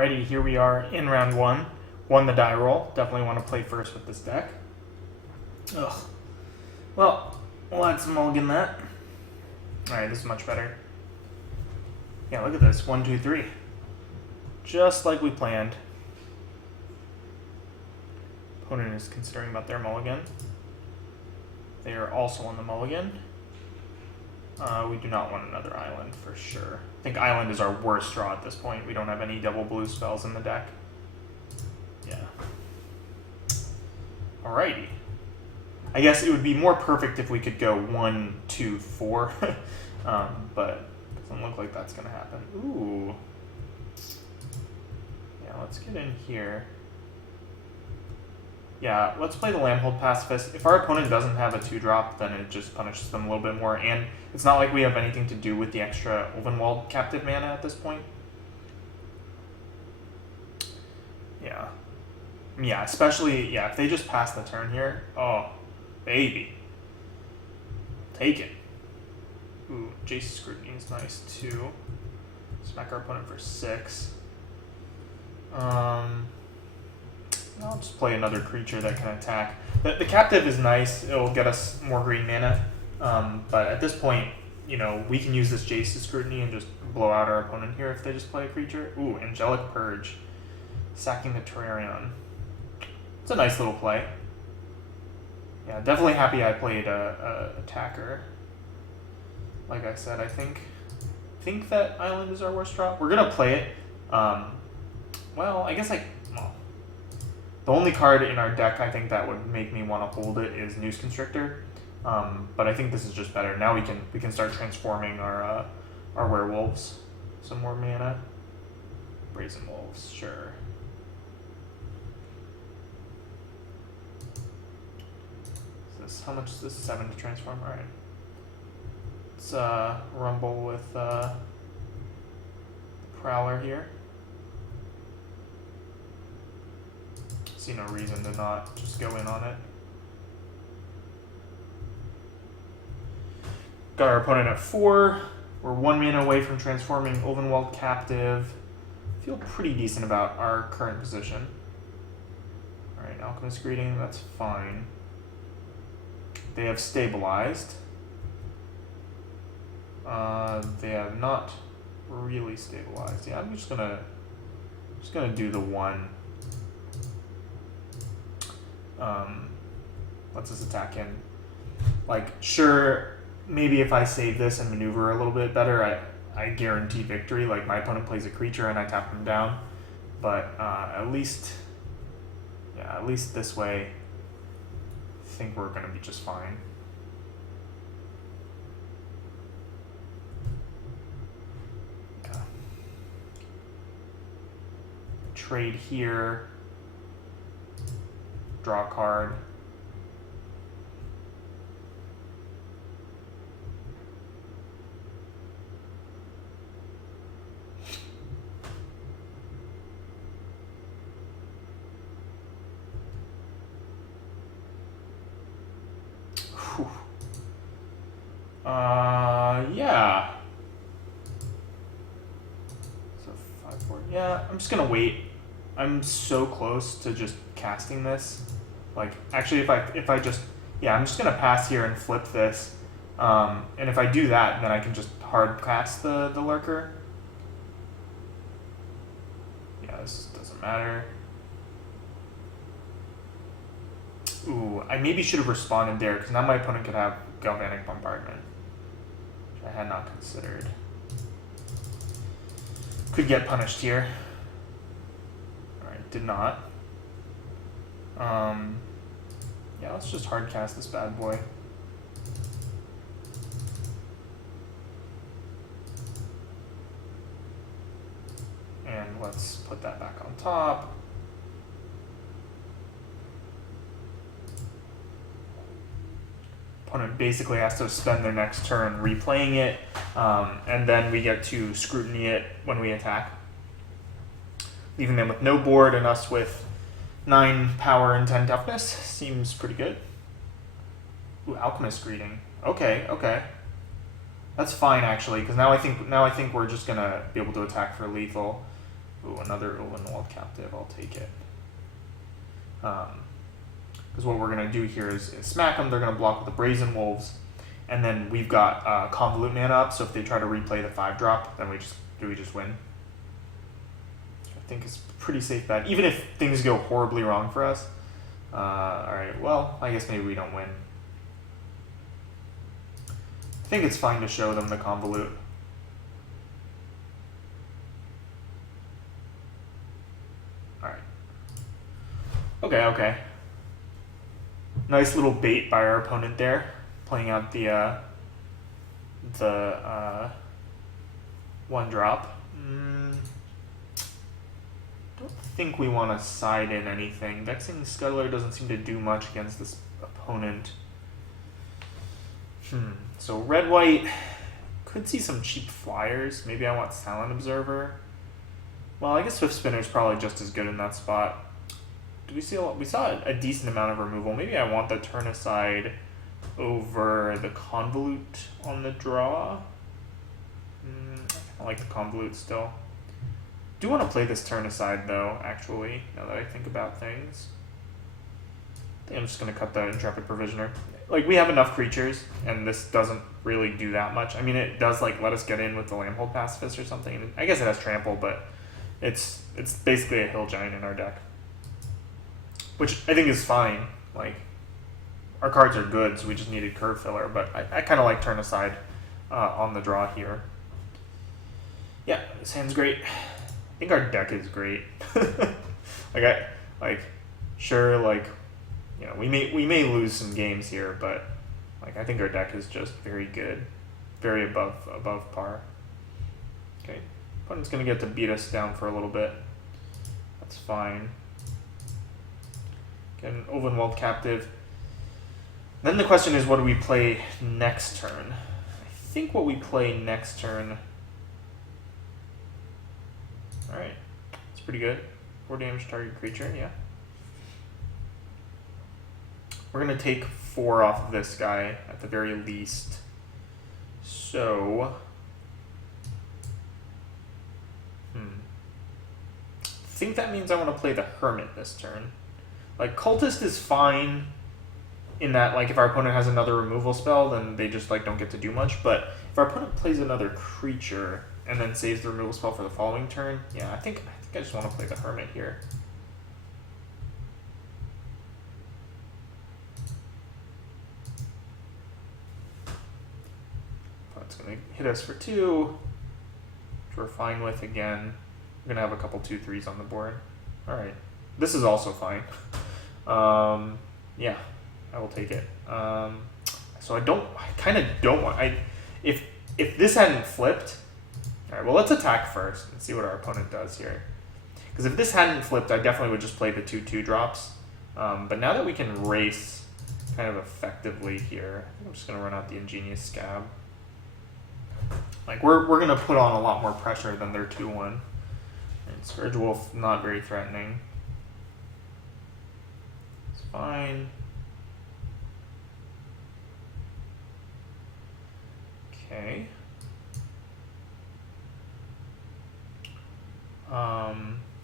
Alrighty, here we are in round one. Won the die roll. Definitely want to play first with this deck. Ugh. Well, let's mulligan that. Alright, this is much better. Yeah, look at this. 1, 2, 3. Just like we planned. Opponent is considering about their mulligan. They are also on the mulligan. We do not want another island for sure. I think island is our worst draw at this point. We don't have any double blue spells in the deck. Yeah. Alrighty. I guess it would be more perfect if we could go 1, 2, 4. But it doesn't look like that's going to happen. Ooh. Yeah, let's get in here. Yeah, let's play the Landhold Pacifist. If our opponent doesn't have a 2-drop, then it just punishes them a little bit more. And it's not like we have anything to do with the extra Ulvenwald captive mana at this point. Yeah. Yeah, especially, yeah, if they just pass the turn here. Oh, baby. Take it. Ooh, Jace's Scrutiny is nice too. Smack our opponent for 6. I'll just play another creature that can attack. The captive is nice. It'll get us more green mana. But at this point, you know, we can use this Jace's Scrutiny and just blow out our opponent here if they just play a creature. Ooh, Angelic Purge. Sacking the Terrarion. It's a nice little play. Yeah, definitely happy I played a attacker. Like I said, I think that island is our worst draw. We're going to play it. Well, I guess the only card in our deck I think that would make me want to hold it is Noose Constrictor, but I think this is just better. Now we can start transforming our werewolves. Some more mana. Brazen Wolves, sure. How much is this? 7 to transform. All right. Let's rumble with Prowler here. See no reason to not just go in on it. Got our opponent at 4. We're 1 mana away from transforming Ulvenwald captive. Feel pretty decent about our current position. Alright, Alchemist Greeting, that's fine. They have stabilized. They have not really stabilized. Yeah, I'm just gonna do the 1. Let's just attack him. Like, sure, maybe if I save this and maneuver a little bit better, I guarantee victory. Like, my opponent plays a creature and I tap him down. But at least this way, I think we're going to be just fine. Yeah. Trade here. Draw a card. Yeah. So 5, 4. Yeah, I'm just gonna wait. I'm so close to just casting this. Like, actually, if I just, yeah, I'm just gonna pass here and flip this. And if I do that, then I can just hard cast the lurker. Yeah, this doesn't matter. Ooh, I maybe should have responded there, because now my opponent could have Galvanic Bombardment, which I had not considered. Could get punished here. Alright, did not. Yeah, let's just hard cast this bad boy. And let's put that back on top. Opponent basically has to spend their next turn replaying it, and then we get to scrutiny it when we attack. Leaving them with no board and us with 9 power and 10 toughness. Seems pretty good. Ooh, Alchemist Greeting. Okay. That's fine actually, because now I think we're just gonna be able to attack for lethal. Ooh, another Ilvenwald captive. I'll take it. Because what we're going to do here is smack them. They're going to block with the Brazen Wolves. And then we've got Convolute mana up, so if they try to replay the 5-drop, then we just win. I think it's a pretty safe bet, even if things go horribly wrong for us. Alright, well, I guess maybe we don't win. I think it's fine to show them the Convolute. Alright. Okay. Nice little bait by our opponent there, playing out the 1-drop. Don't think we want to side in anything. Vexing Scuttler doesn't seem to do much against this opponent. So red-white could see some cheap flyers. Maybe I want Silent Observer. Well, I guess Swift Spinner is probably just as good in that spot. We saw a decent amount of removal. Maybe I want the turn aside over the Convolute on the draw. I like the Convolute still. Do want to play this turn aside though, actually, now that I think about things. I think I'm just going to cut the Intrepid Provisioner. Like, we have enough creatures, and this doesn't really do that much. I mean, it does, like, let us get in with the Lambhold Pacifist or something. I guess it has Trample, but it's basically a Hill Giant in our deck. Which I think is fine. Like, our cards are good, so we just needed curve filler, but I kind of like turn aside on the draw here. Yeah, this hand's great. I think our deck is great. Sure, like, you know, we may lose some games here, but like, I think our deck is just very good, very above par. Okay, opponent's gonna get to beat us down for a little bit. That's fine. Get an Ilvenwald captive. Then the question is, what do we play next turn? I think what we play next turn. Alright, it's pretty good. 4 damage to target creature, yeah. We're going to take 4 off of this guy at the very least. So, I think that means I want to play the Hermit this turn. Like, Cultist is fine in that, like, if our opponent has another removal spell, then they just, like, don't get to do much. But if our opponent plays another creature and then saves the removal spell for the following turn, yeah, I think I just want to play the Hermit here. It's going to hit us for 2, which we're fine with again. We're going to have a couple 2/3s on the board. Alright. This is also fine. Yeah, I will take it. So I kind of don't want, if this hadn't flipped, alright, well, let's attack first and see what our opponent does here. Because if this hadn't flipped, I definitely would just play the 2/2 drops. But now that we can race kind of effectively here, I think I'm just going to run out the Ingenious Scab. Like, we're going to put on a lot more pressure than their 2/1. And Scourge Wolf, not very threatening. It's fine. Okay.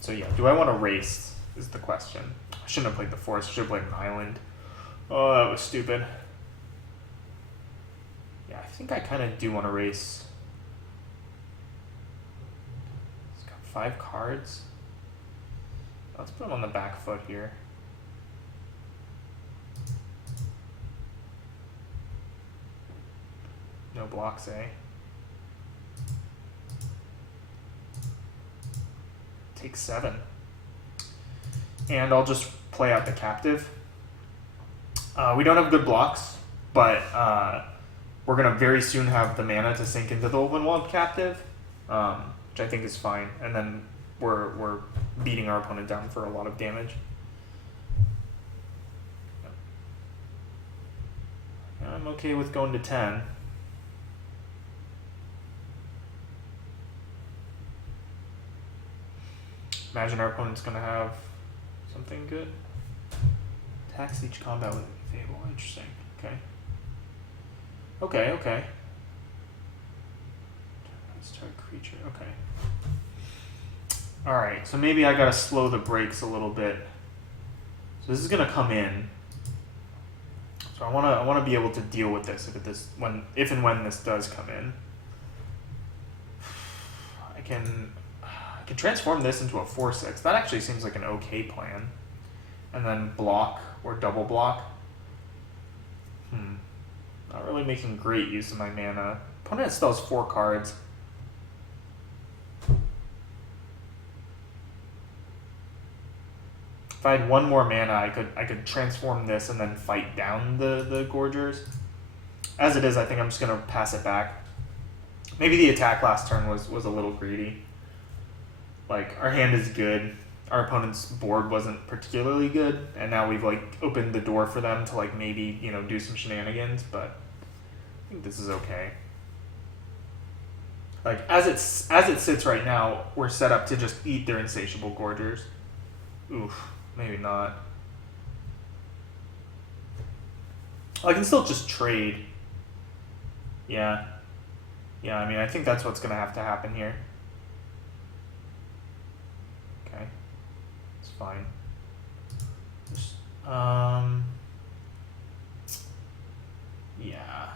So yeah, do I want to race is the question. I shouldn't have played the forest, I should have played an island. Oh, that was stupid. Yeah, I think I kind of do want to race. It's got 5 cards. Let's put him on the back foot here. No blocks, eh? Take 7. And I'll just play out the captive. We don't have good blocks, but we're going to very soon have the mana to sink into the Ilvenwald captive, which I think is fine. And then we're beating our opponent down for a lot of damage. I'm okay with going to 10. Imagine our opponent's going to have something good. Attacks each combat with a Fable. Interesting. Okay. Let's start creature. Okay. Alright, so maybe I gotta slow the brakes a little bit. So this is gonna come in. So I wanna be able to deal with this if and when this does come in. I can transform this into a 4/6. That actually seems like an okay plan. And then block or double block. Not really making great use of my mana. Opponent still has 4 cards. If I had 1 more mana, I could transform this and then fight down the Gorgers. As it is, I think I'm just gonna pass it back. Maybe the attack last turn was a little greedy. Like, our hand is good. Our opponent's board wasn't particularly good, and now we've like opened the door for them to like maybe, you know, do some shenanigans, but I think this is okay. Like, as it sits right now, we're set up to just eat their insatiable Gorgers. Oof, maybe not. I can still just trade. Yeah. Yeah, I mean, I think that's what's going to have to happen here. Okay. It's fine. Just, yeah.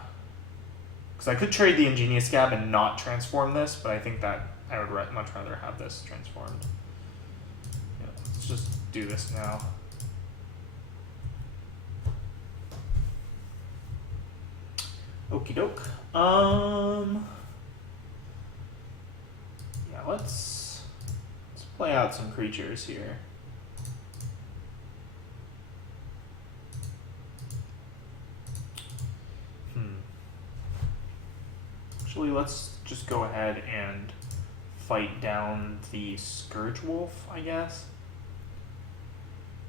Because I could trade the Ingenious Scab and not transform this, but I think that I would much rather have this transformed. Yeah, let's just do this now. Okie doke. Yeah, let's play out some creatures here. Actually, let's just go ahead and fight down the Scourge Wolf, I guess.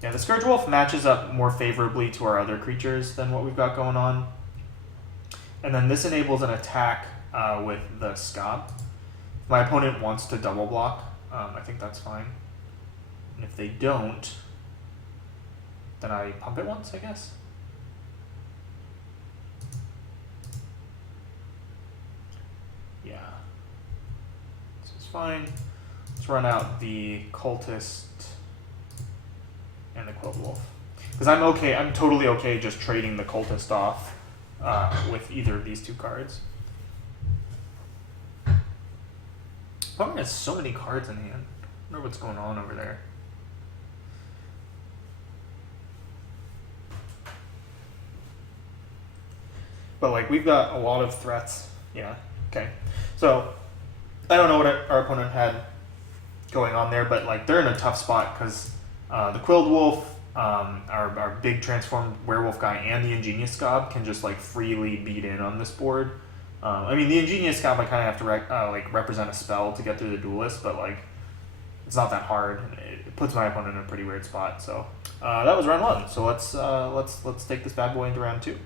Yeah, the Scourge Wolf matches up more favorably to our other creatures than what we've got going on. And then this enables an attack with the Scab. If my opponent wants to double block, I think that's fine. And if they don't, then I pump it once, I guess. Yeah. So it's fine. Let's run out the Cultist and the Quilled Wolf. Because I'm totally okay just trading the Cultist off with either of these 2 cards. Opponent has so many cards in hand. I wonder what's going on over there. But like, we've got a lot of threats. Yeah, okay. So I don't know what our opponent had going on there, but like, they're in a tough spot because the Quilled Wolf, our big transformed werewolf guy, and the Ingenious Scab can just like freely beat in on this board. I mean, the Ingenious Scab, I kind of have to like represent a spell to get through the Duelist, but like, it's not that hard. It puts my opponent in a pretty weird spot. So that was round 1. So let's take this bad boy into round 2.